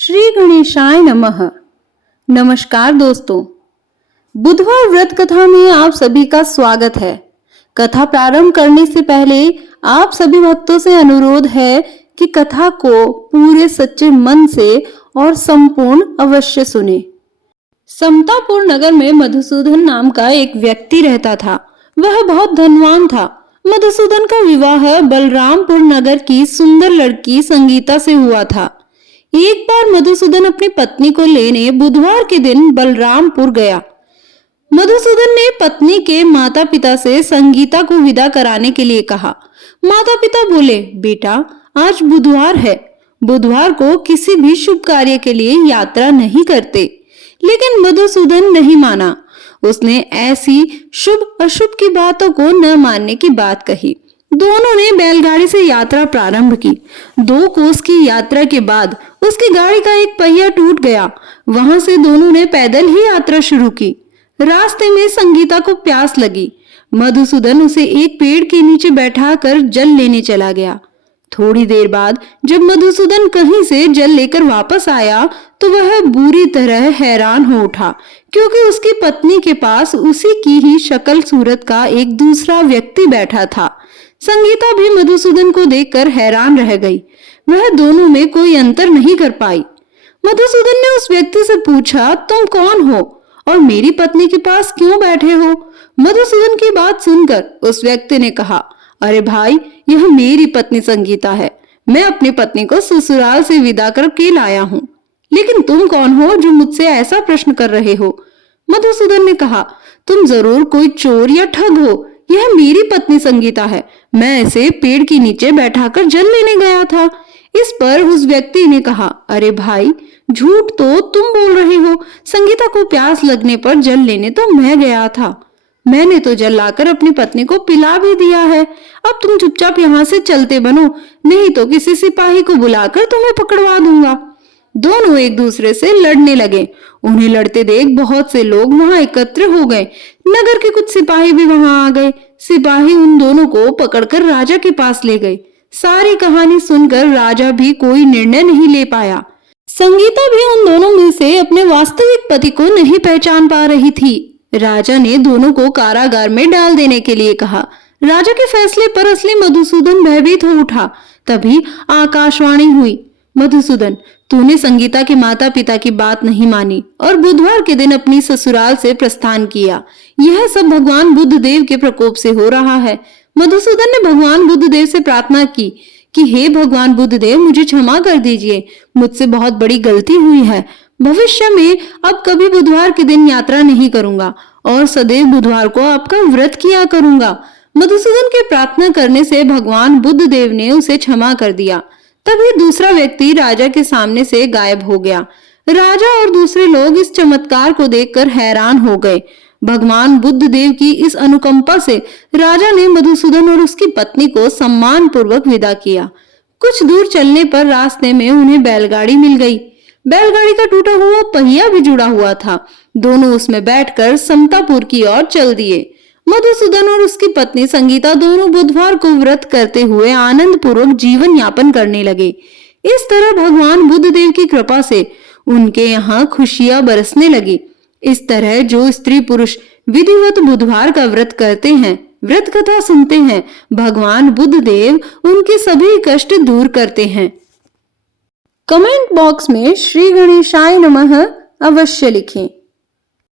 श्री गणेशाय नमः। नमस्कार दोस्तों, बुधवार व्रत कथा में आप सभी का स्वागत है। कथा प्रारंभ करने से पहले आप सभी भक्तों से अनुरोध है कि कथा को पूरे सच्चे मन से और संपूर्ण अवश्य सुने। समतापुर नगर में मधुसूदन नाम का एक व्यक्ति रहता था। वह बहुत धनवान था। मधुसूदन का विवाह बलरामपुर नगर की सुंदर लड़की संगीता से हुआ था। एक बार मधुसूदन अपनी पत्नी को लेने बुधवार के दिन बलरामपुर गया। मधुसूदन ने पत्नी के माता पिता से संगीता को विदा कराने के लिए कहा। माता पिता बोले, बेटा आज बुधवार है, बुधवार को किसी भी शुभ कार्य के लिए यात्रा नहीं करते। लेकिन मधुसूदन नहीं माना। उसने ऐसी शुभ अशुभ की बातों को न मानने की बात कही। दोनों ने बैलगाड़ी से यात्रा प्रारंभ की। 2 कोस की यात्रा के बाद उसकी गाड़ी का एक पहिया टूट गया। वहां से दोनों ने पैदल ही यात्रा शुरू की। रास्ते में संगीता को प्यास लगी। मधुसूदन उसे एक पेड़ के नीचे बैठाकर जल लेने चला गया। थोड़ी देर बाद जब मधुसूदन कहीं से जल लेकर वापस आया तो वह बुरी तरह हैरान हो उठा, क्योंकि उसकी पत्नी के पास उसी की ही शक्ल सूरत का एक दूसरा व्यक्ति बैठा था। संगीता भी मधुसूदन को देखकर हैरान रह गई। वह दोनों में कोई अंतर नहीं कर पाई। मधुसूदन ने उस व्यक्ति से पूछा, तुम कौन हो और मेरी पत्नी के पास क्यों बैठे हो? मधुसूदन की बात सुनकर उस व्यक्ति ने कहा, अरे भाई, यह मेरी पत्नी संगीता है। मैं अपनी पत्नी को ससुराल से विदा करके लाया हूँ। लेकिन तुम कौन हो जो मुझसे ऐसा प्रश्न कर रहे हो? मधुसूदन ने कहा, तुम जरूर कोई चोर या ठग हो। यह मेरी पत्नी संगीता है। मैं इसे पेड़ के नीचे बैठाकर जल लेने गया था। इस पर उस व्यक्ति ने कहा, अरे भाई, झूठ तो तुम बोल रहे हो। संगीता को प्यास लगने पर जल लेने तो मैं गया था। मैंने तो जल लाकर अपनी पत्नी को पिला भी दिया है। अब तुम चुपचाप यहाँ से चलते बनो, नहीं तो किसी सिपाही को बुलाकर तुम्हें पकड़वा दूंगा। दोनों एक दूसरे से लड़ने लगे। उन्हें लड़ते देख बहुत से लोग वहां एकत्र हो गए। नगर के कुछ सिपाही भी वहां आ गए। सिपाही उन दोनों को पकड़कर राजा के पास ले गए। सारी कहानी सुनकर राजा भी कोई निर्णय नहीं ले पाया। संगीता भी उन दोनों में से अपने वास्तविक पति को नहीं पहचान पा रही थी। राजा ने दोनों को कारागार में डाल देने के लिए कहा। राजा के फैसले पर असली मधुसूदन भयभीत हो उठा। तभी आकाशवाणी हुई, मधुसूदन, तूने संगीता के माता पिता की बात नहीं मानी और बुधवार के दिन अपनी ससुराल से प्रस्थान किया। यह सब भगवान बुद्ध देव के प्रकोप से हो रहा है। मधुसूदन ने भगवान बुद्ध देव से प्रार्थना की कि हे भगवान बुद्ध देव, मुझे क्षमा कर दीजिए। मुझसे बहुत बड़ी गलती हुई है। भविष्य में अब कभी बुधवार के दिन यात्रा नहीं करूंगा और सदैव बुधवार को आपका व्रत किया करूंगा। मधुसूदन के प्रार्थना करने से भगवान बुद्ध देव ने उसे क्षमा कर दिया। तभी दूसरा व्यक्ति राजा के सामने से गायब हो गया। राजा और दूसरे लोग इस चमत्कार को देखकर हैरान हो गए। भगवान बुद्ध देव की इस अनुकंपा से राजा ने मधुसूदन और उसकी पत्नी को सम्मान पूर्वक विदा किया। कुछ दूर चलने पर रास्ते में उन्हें बैलगाड़ी मिल गई। बैलगाड़ी का टूटा हुआ पहिया भी जुड़ा हुआ था। दोनों उसमें बैठकर समतापुर की ओर चल दिए। मधुसूदन और उसकी पत्नी संगीता दोनों बुधवार को व्रत करते हुए आनंद पूर्वक जीवन यापन करने लगे। इस तरह भगवान बुद्ध देव की कृपा से उनके यहाँ खुशियां बरसने लगी। इस तरह जो स्त्री पुरुष विधिवत बुधवार का व्रत करते हैं, व्रत कथा सुनते हैं, भगवान बुद्ध देव उनके सभी कष्ट दूर करते हैं। कमेंट बॉक्स में श्री गणेशाय नमः अवश्य लिखें।